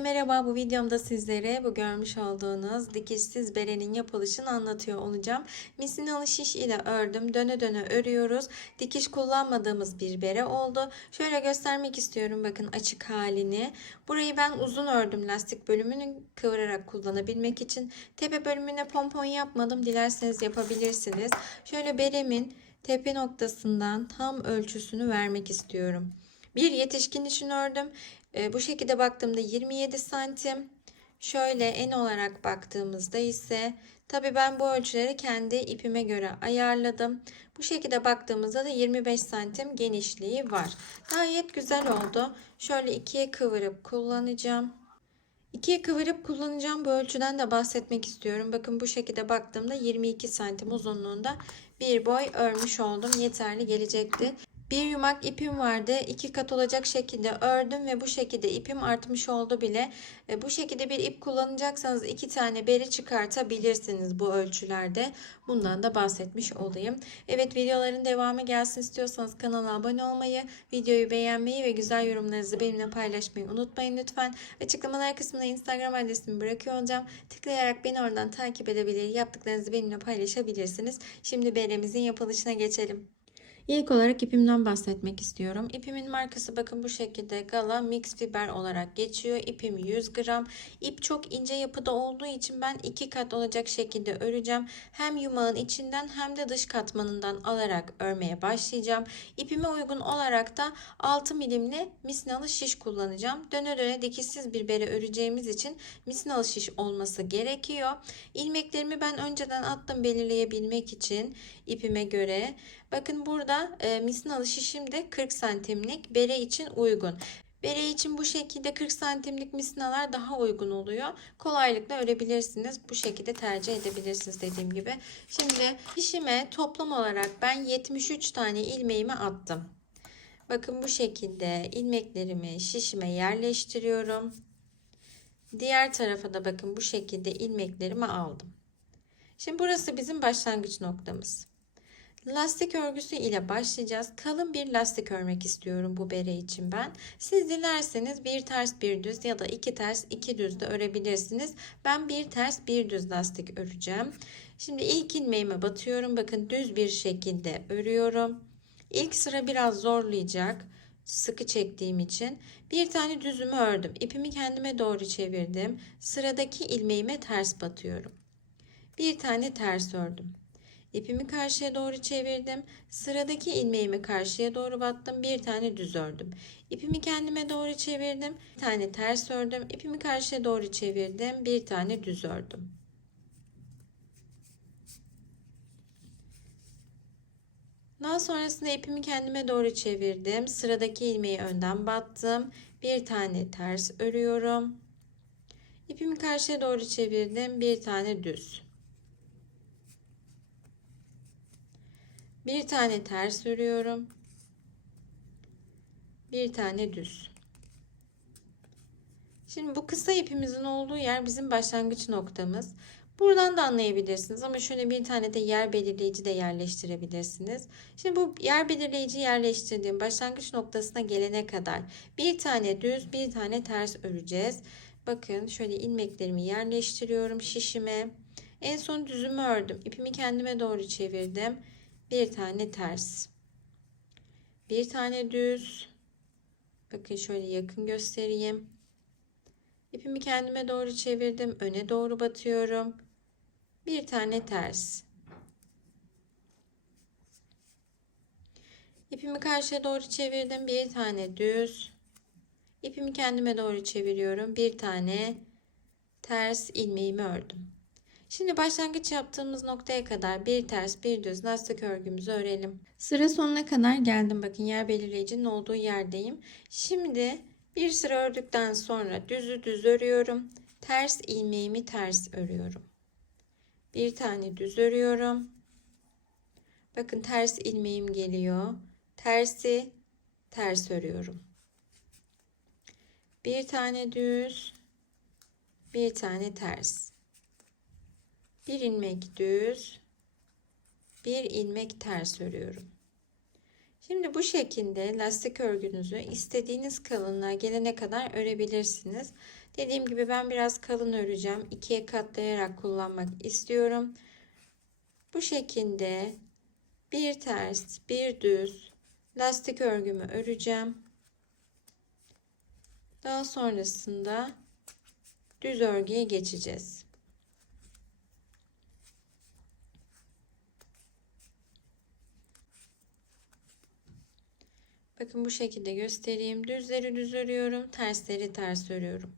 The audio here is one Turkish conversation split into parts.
Merhaba. Bu videomda sizlere bu görmüş olduğunuz dikişsiz berenin yapılışını anlatıyor olacağım. Misinalı şiş ile ördüm. Döne döne örüyoruz. Dikiş kullanmadığımız bir bere oldu. Şöyle göstermek istiyorum bakın açık halini. Burayı ben uzun ördüm lastik bölümünü kıvırarak kullanabilmek için. Tepe bölümüne pompon yapmadım. Dilerseniz yapabilirsiniz. Şöyle beremin tepe noktasından tam ölçüsünü vermek istiyorum. Bir yetişkin için ördüm. E, bu şekilde baktığımda 27 santim. Şöyle en olarak baktığımızda ise tabi ben bu ölçüleri kendi ipime göre ayarladım. Bu şekilde baktığımızda da 25 santim genişliği var. Gayet güzel oldu. Şöyle ikiye kıvırıp kullanacağım. İkiye kıvırıp kullanacağım bu ölçüden de bahsetmek istiyorum. Bakın bu şekilde baktığımda 22 santim uzunluğunda bir boy örmüş oldum. Yeterli gelecekti. Bir yumak ipim vardı. iki kat olacak şekilde ördüm ve bu şekilde ipim artmış oldu bile. E, bu şekilde bir ip kullanacaksanız iki tane beri çıkartabilirsiniz bu ölçülerde. Bundan da bahsetmiş olayım. Evet videoların devamı gelsin istiyorsanız kanala abone olmayı, videoyu beğenmeyi ve güzel yorumlarınızı benimle paylaşmayı unutmayın lütfen. Açıklamalar kısmına Instagram adresimi bırakıyor olacağım. Tıklayarak beni oradan takip edebilir, yaptıklarınızı benimle paylaşabilirsiniz. Şimdi beremizin yapılışına geçelim. İlk olarak ipimden bahsetmek istiyorum. İpimin markası bakın bu şekilde Gala Mix Fiber olarak geçiyor. İpim 100 gram. İp çok ince yapıda olduğu için ben iki kat olacak şekilde öreceğim. Hem yumağın içinden hem de dış katmanından alarak örmeye başlayacağım. İpime uygun olarak da 6 milimli misinalı şiş kullanacağım. Döne döne dikişsiz bir bere öreceğimiz için misinalı şiş olması gerekiyor. İlmeklerimi ben önceden attım belirleyebilmek için ipime göre. Bakın burada e, misinalı şişim de 40 santimlik bere için uygun. Bere için bu şekilde 40 santimlik misinalar daha uygun oluyor. Kolaylıkla örebilirsiniz. Bu şekilde tercih edebilirsiniz dediğim gibi. Şimdi şişime toplam olarak ben 73 tane ilmeğimi attım. Bakın bu şekilde ilmeklerimi şişime yerleştiriyorum. Diğer tarafa da bakın bu şekilde ilmeklerimi aldım. Şimdi burası bizim başlangıç noktamız. Lastik örgüsü ile başlayacağız. Kalın bir lastik örmek istiyorum bu bere için ben. Siz dilerseniz bir ters bir düz ya da iki ters iki düz de örebilirsiniz. Ben bir ters bir düz lastik öreceğim. Şimdi ilk ilmeğime batıyorum. Bakın düz bir şekilde örüyorum. İlk sıra biraz zorlayacak. Sıkı çektiğim için bir tane düzümü ördüm. İpimi kendime doğru çevirdim. Sıradaki ilmeğime ters batıyorum. Bir tane ters ördüm. İpimi karşıya doğru çevirdim. Sıradaki ilmeğimi karşıya doğru battım. Bir tane düz ördüm. İpimi kendime doğru çevirdim. Bir tane ters ördüm. İpimi karşıya doğru çevirdim. Bir tane düz ördüm. Daha sonrasında ipimi kendime doğru çevirdim. Sıradaki ilmeği önden battım. Bir tane ters örüyorum. İpimi karşıya doğru çevirdim. Bir tane düz. Bir tane ters örüyorum. Bir tane düz. Şimdi bu kısa ipimizin olduğu yer bizim başlangıç noktamız. Buradan da anlayabilirsiniz ama şöyle bir tane de yer belirleyici de yerleştirebilirsiniz. Şimdi bu yer belirleyici yerleştirdiğim başlangıç noktasına gelene kadar bir tane düz bir tane ters öreceğiz. Bakın şöyle ilmeklerimi yerleştiriyorum şişime. En son düzümü ördüm. İpimi kendime doğru çevirdim bir tane ters. Bir tane düz. Bakın şöyle yakın göstereyim. İpimi kendime doğru çevirdim. Öne doğru batıyorum. Bir tane ters. İpimi karşıya doğru çevirdim. Bir tane düz. İpimi kendime doğru çeviriyorum. Bir tane ters ilmeğimi ördüm Şimdi başlangıç yaptığımız noktaya kadar bir ters bir düz lastik örgümüzü örelim. Sıra sonuna kadar geldim. Bakın yer belirleyicinin olduğu yerdeyim. Şimdi bir sıra ördükten sonra düzü düz örüyorum. Ters ilmeğimi ters örüyorum. Bir tane düz örüyorum. Bakın ters ilmeğim geliyor. Tersi ters örüyorum. Bir tane düz, bir tane ters bir ilmek düz bir ilmek ters örüyorum Şimdi bu şekilde lastik örgünüzü istediğiniz kalınlığa gelene kadar örebilirsiniz. Dediğim gibi ben biraz kalın öreceğim. ikiye katlayarak kullanmak istiyorum. Bu şekilde bir ters, bir düz lastik örgümü öreceğim. Daha sonrasında düz örgüye geçeceğiz. Bakın bu şekilde göstereyim. Düzleri düz örüyorum, tersleri ters örüyorum.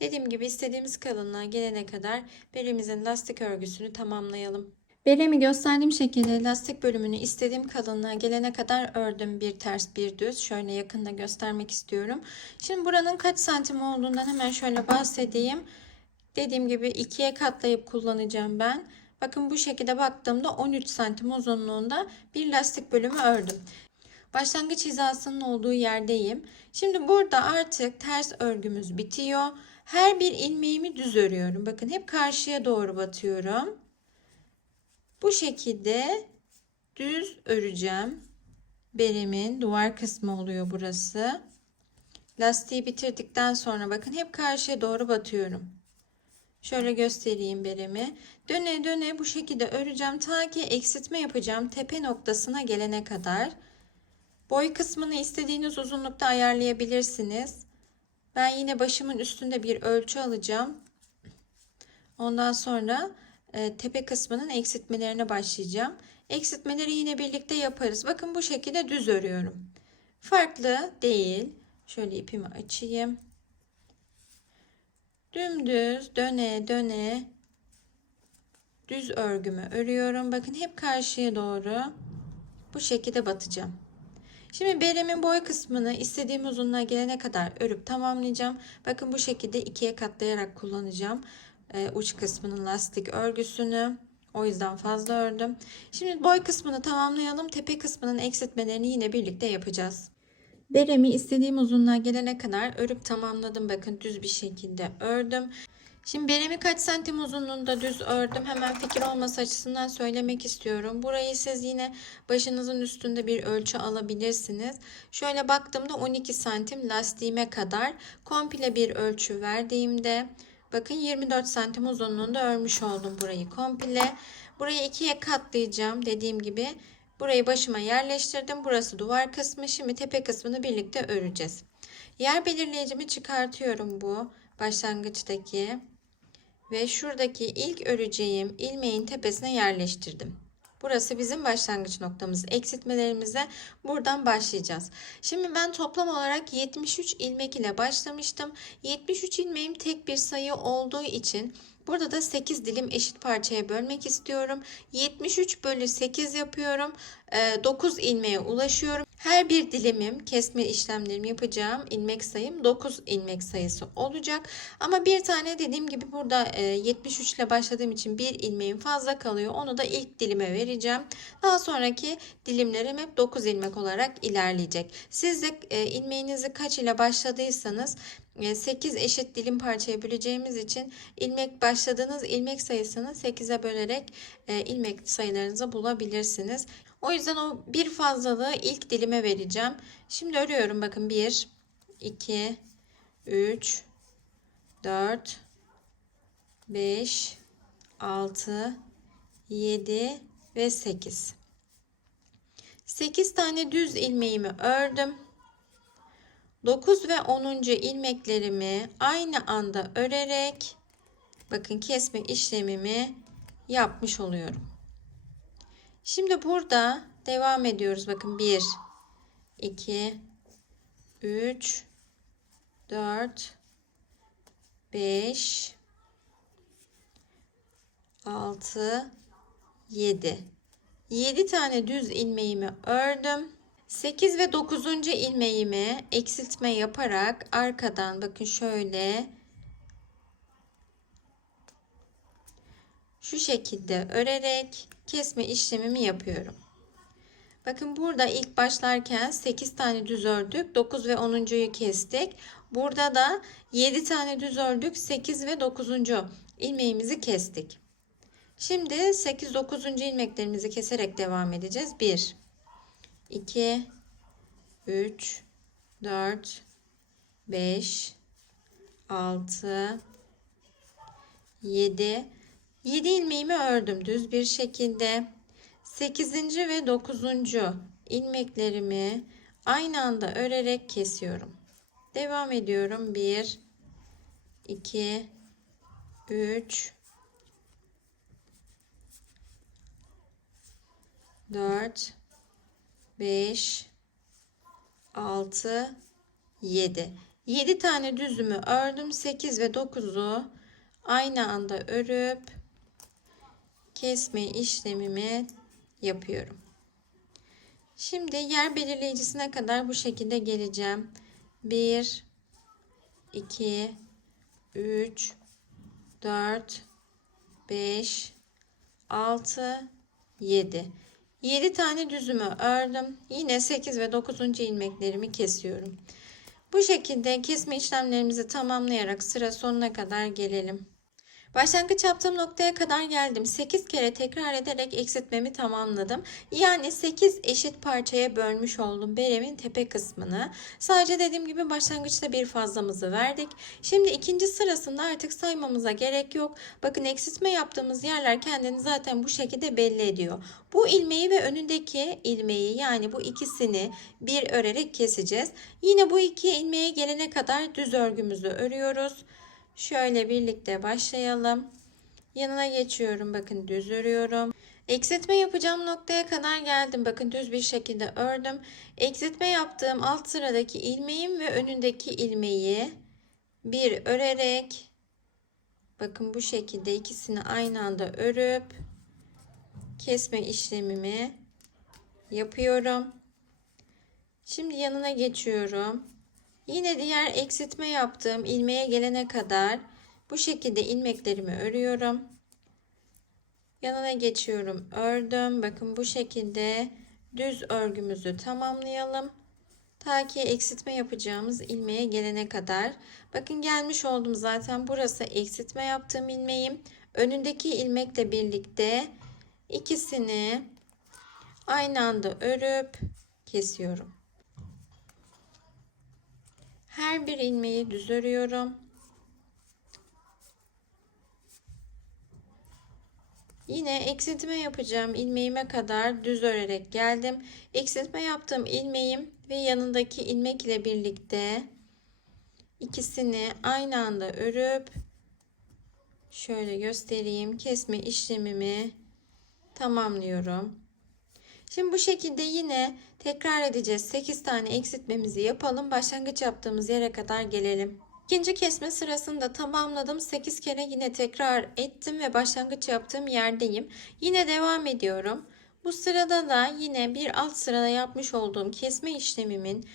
Dediğim gibi istediğimiz kalınlığa gelene kadar belimizin lastik örgüsünü tamamlayalım. Beremi gösterdiğim şekilde lastik bölümünü istediğim kalınlığa gelene kadar ördüm. Bir ters bir düz. Şöyle yakında göstermek istiyorum. Şimdi buranın kaç santim olduğundan hemen şöyle bahsedeyim. Dediğim gibi ikiye katlayıp kullanacağım ben. Bakın bu şekilde baktığımda 13 santim uzunluğunda bir lastik bölümü ördüm. Başlangıç hizasının olduğu yerdeyim. Şimdi burada artık ters örgümüz bitiyor. Her bir ilmeğimi düz örüyorum. Bakın hep karşıya doğru batıyorum. Bu şekilde düz öreceğim. Berimin duvar kısmı oluyor burası. Lastiği bitirdikten sonra bakın hep karşıya doğru batıyorum. Şöyle göstereyim beremi. Döne döne bu şekilde öreceğim ta ki eksiltme yapacağım tepe noktasına gelene kadar. Boy kısmını istediğiniz uzunlukta ayarlayabilirsiniz. Ben yine başımın üstünde bir ölçü alacağım. Ondan sonra e, tepe kısmının eksiltmelerine başlayacağım. Eksiltmeleri yine birlikte yaparız. Bakın bu şekilde düz örüyorum. Farklı değil. Şöyle ipimi açayım. Dümdüz döne döne düz örgümü örüyorum. Bakın hep karşıya doğru bu şekilde batacağım. Şimdi beremin boy kısmını istediğim uzunluğa gelene kadar örüp tamamlayacağım. Bakın bu şekilde ikiye katlayarak kullanacağım. Ee, uç kısmının lastik örgüsünü. O yüzden fazla ördüm. Şimdi boy kısmını tamamlayalım. Tepe kısmının eksiltmelerini yine birlikte yapacağız. Beremi istediğim uzunluğa gelene kadar örüp tamamladım. Bakın düz bir şekilde ördüm. Şimdi beremi kaç santim uzunluğunda düz ördüm. Hemen fikir olması açısından söylemek istiyorum. Burayı siz yine başınızın üstünde bir ölçü alabilirsiniz. Şöyle baktığımda 12 santim lastiğime kadar komple bir ölçü verdiğimde bakın 24 santim uzunluğunda örmüş oldum burayı komple. Burayı ikiye katlayacağım dediğim gibi. Burayı başıma yerleştirdim. Burası duvar kısmı. Şimdi tepe kısmını birlikte öreceğiz. Yer belirleyicimi çıkartıyorum bu başlangıçtaki ve şuradaki ilk öreceğim ilmeğin tepesine yerleştirdim. Burası bizim başlangıç noktamız. Eksiltmelerimize buradan başlayacağız. Şimdi ben toplam olarak 73 ilmek ile başlamıştım. 73 ilmeğim tek bir sayı olduğu için burada da 8 dilim eşit parçaya bölmek istiyorum. 73 bölü 8 yapıyorum. 9 ilmeğe ulaşıyorum. Her bir dilimim kesme işlemlerimi yapacağım ilmek sayım 9 ilmek sayısı olacak. Ama bir tane dediğim gibi burada 73 ile başladığım için bir ilmeğim fazla kalıyor. Onu da ilk dilime vereceğim. Daha sonraki dilimlerim hep 9 ilmek olarak ilerleyecek. Siz de ilmeğinizi kaç ile başladıysanız 8 eşit dilim parçaya böleceğimiz için ilmek başladığınız ilmek sayısını 8'e bölerek ilmek sayılarınızı bulabilirsiniz. O yüzden o bir fazlalığı ilk dilime vereceğim. Şimdi örüyorum bakın 1 2 3 4 5 6 7 ve 8 8 tane düz ilmeğimi ördüm 9 ve 10. ilmeklerimi aynı anda örerek bakın kesme işlemimi yapmış oluyorum Şimdi burada devam ediyoruz. Bakın 1, 2, 3, 4, 5, 6, 7. 7 tane düz ilmeğimi ördüm. 8 ve 9. ilmeğimi eksiltme yaparak arkadan bakın şöyle şu şekilde örerek kesme işlemimi yapıyorum. Bakın burada ilk başlarken 8 tane düz ördük. 9 ve 10.yu kestik. Burada da 7 tane düz ördük. 8 ve 9. ilmeğimizi kestik. Şimdi 8 9. ilmeklerimizi keserek devam edeceğiz. 1 2 3 4 5 6 7 7 ilmeğimi ördüm düz bir şekilde 8. ve 9. ilmeklerimi aynı anda örerek kesiyorum devam ediyorum 1 2 3 4 5 6 7 7 tane düzümü ördüm. 8 ve 9'u aynı anda örüp kesme işlemimi yapıyorum. Şimdi yer belirleyicisine kadar bu şekilde geleceğim. 1 2 3 4 5 6 7 7 tane düzümü ördüm. Yine 8 ve 9. ilmeklerimi kesiyorum. Bu şekilde kesme işlemlerimizi tamamlayarak sıra sonuna kadar gelelim. Başlangıç yaptığım noktaya kadar geldim. 8 kere tekrar ederek eksiltmemi tamamladım. Yani 8 eşit parçaya bölmüş oldum beremin tepe kısmını. Sadece dediğim gibi başlangıçta bir fazlamızı verdik. Şimdi ikinci sırasında artık saymamıza gerek yok. Bakın eksiltme yaptığımız yerler kendini zaten bu şekilde belli ediyor. Bu ilmeği ve önündeki ilmeği yani bu ikisini bir örerek keseceğiz. Yine bu iki ilmeğe gelene kadar düz örgümüzü örüyoruz. Şöyle birlikte başlayalım. Yanına geçiyorum. Bakın düz örüyorum. Eksiltme yapacağım noktaya kadar geldim. Bakın düz bir şekilde ördüm. Eksiltme yaptığım alt sıradaki ilmeğim ve önündeki ilmeği bir örerek bakın bu şekilde ikisini aynı anda örüp kesme işlemimi yapıyorum. Şimdi yanına geçiyorum. Yine diğer eksiltme yaptığım ilmeğe gelene kadar bu şekilde ilmeklerimi örüyorum. Yanına geçiyorum. Ördüm. Bakın bu şekilde düz örgümüzü tamamlayalım. Ta ki eksiltme yapacağımız ilmeğe gelene kadar. Bakın gelmiş oldum zaten. Burası eksiltme yaptığım ilmeğim. Önündeki ilmekle birlikte ikisini aynı anda örüp kesiyorum. Her bir ilmeği düz örüyorum. Yine eksiltme yapacağım ilmeğime kadar düz örerek geldim. Eksiltme yaptığım ilmeğim ve yanındaki ilmek ile birlikte ikisini aynı anda örüp şöyle göstereyim. Kesme işlemimi tamamlıyorum. Şimdi bu şekilde yine tekrar edeceğiz. 8 tane eksiltmemizi yapalım. Başlangıç yaptığımız yere kadar gelelim. İkinci kesme sırasını da tamamladım. 8 kere yine tekrar ettim ve başlangıç yaptığım yerdeyim. Yine devam ediyorum. Bu sırada da yine bir alt sırada yapmış olduğum kesme işlemimin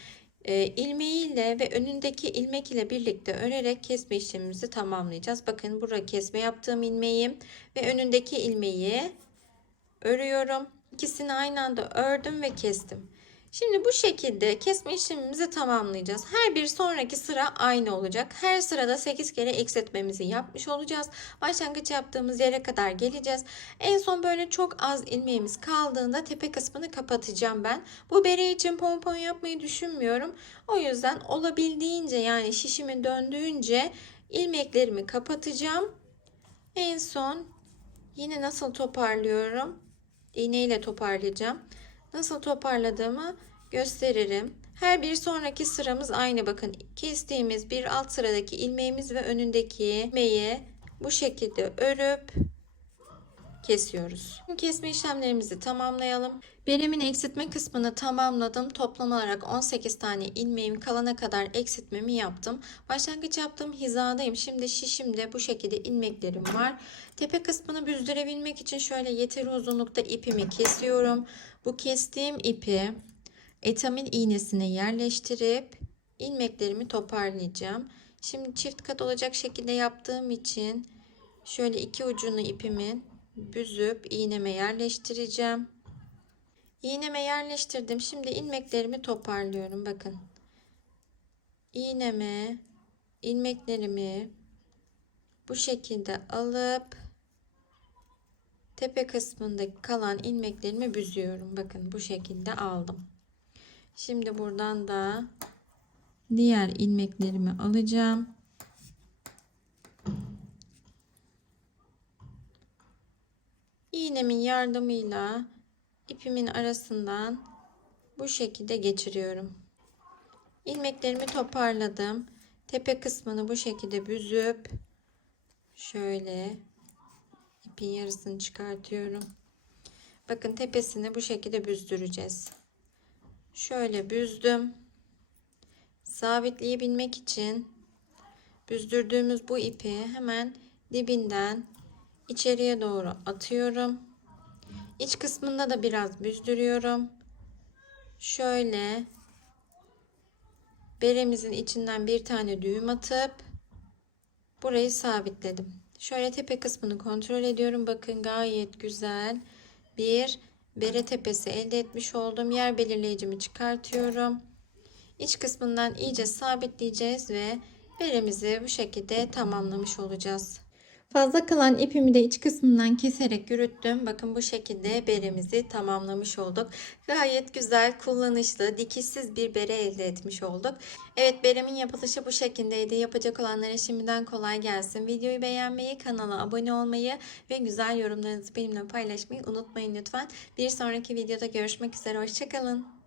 e, ilmeğiyle ve önündeki ilmek ile birlikte örerek kesme işlemimizi tamamlayacağız. Bakın burada kesme yaptığım ilmeğim ve önündeki ilmeği örüyorum. İkisini aynı anda ördüm ve kestim. Şimdi bu şekilde kesme işlemimizi tamamlayacağız. Her bir sonraki sıra aynı olacak. Her sırada 8 kere eksiltmemizi yapmış olacağız. Başlangıç yaptığımız yere kadar geleceğiz. En son böyle çok az ilmeğimiz kaldığında tepe kısmını kapatacağım ben. Bu bere için pompon yapmayı düşünmüyorum. O yüzden olabildiğince yani şişimin döndüğünce ilmeklerimi kapatacağım. En son yine nasıl toparlıyorum? İğneyle toparlayacağım. Nasıl toparladığımı gösteririm. Her bir sonraki sıramız aynı bakın. Kestiğimiz bir alt sıradaki ilmeğimiz ve önündeki ilmeği bu şekilde örüp kesiyoruz. Kesme işlemlerimizi tamamlayalım. Beremin eksiltme kısmını tamamladım. Toplam olarak 18 tane ilmeğim kalana kadar eksiltmemi yaptım. Başlangıç yaptığım hizadayım. Şimdi şişimde bu şekilde ilmeklerim var. Tepe kısmını büzdürebilmek için şöyle yeteri uzunlukta ipimi kesiyorum. Bu kestiğim ipi etamin iğnesine yerleştirip ilmeklerimi toparlayacağım. Şimdi çift kat olacak şekilde yaptığım için şöyle iki ucunu ipimin büzüp iğneme yerleştireceğim. İğneme yerleştirdim. Şimdi ilmeklerimi toparlıyorum. Bakın. İğneme ilmeklerimi bu şekilde alıp tepe kısmındaki kalan ilmeklerimi büzüyorum. Bakın bu şekilde aldım. Şimdi buradan da diğer ilmeklerimi alacağım. İğnemin yardımıyla ipimin arasından bu şekilde geçiriyorum. İlmeklerimi toparladım. Tepe kısmını bu şekilde büzüp şöyle ipin yarısını çıkartıyorum. Bakın tepesini bu şekilde büzdüreceğiz. Şöyle büzdüm. Sabitleyebilmek için büzdürdüğümüz bu ipi hemen dibinden içeriye doğru atıyorum. İç kısmında da biraz büzdürüyorum. Şöyle beremizin içinden bir tane düğüm atıp burayı sabitledim. Şöyle tepe kısmını kontrol ediyorum. Bakın gayet güzel bir bere tepesi elde etmiş oldum. Yer belirleyicimi çıkartıyorum. İç kısmından iyice sabitleyeceğiz ve beremizi bu şekilde tamamlamış olacağız. Fazla kalan ipimi de iç kısmından keserek yürüttüm. Bakın bu şekilde beremizi tamamlamış olduk. Gayet güzel, kullanışlı, dikişsiz bir bere elde etmiş olduk. Evet beremin yapılışı bu şekildeydi. Yapacak olanlara şimdiden kolay gelsin. Videoyu beğenmeyi, kanala abone olmayı ve güzel yorumlarınızı benimle paylaşmayı unutmayın lütfen. Bir sonraki videoda görüşmek üzere. Hoşçakalın.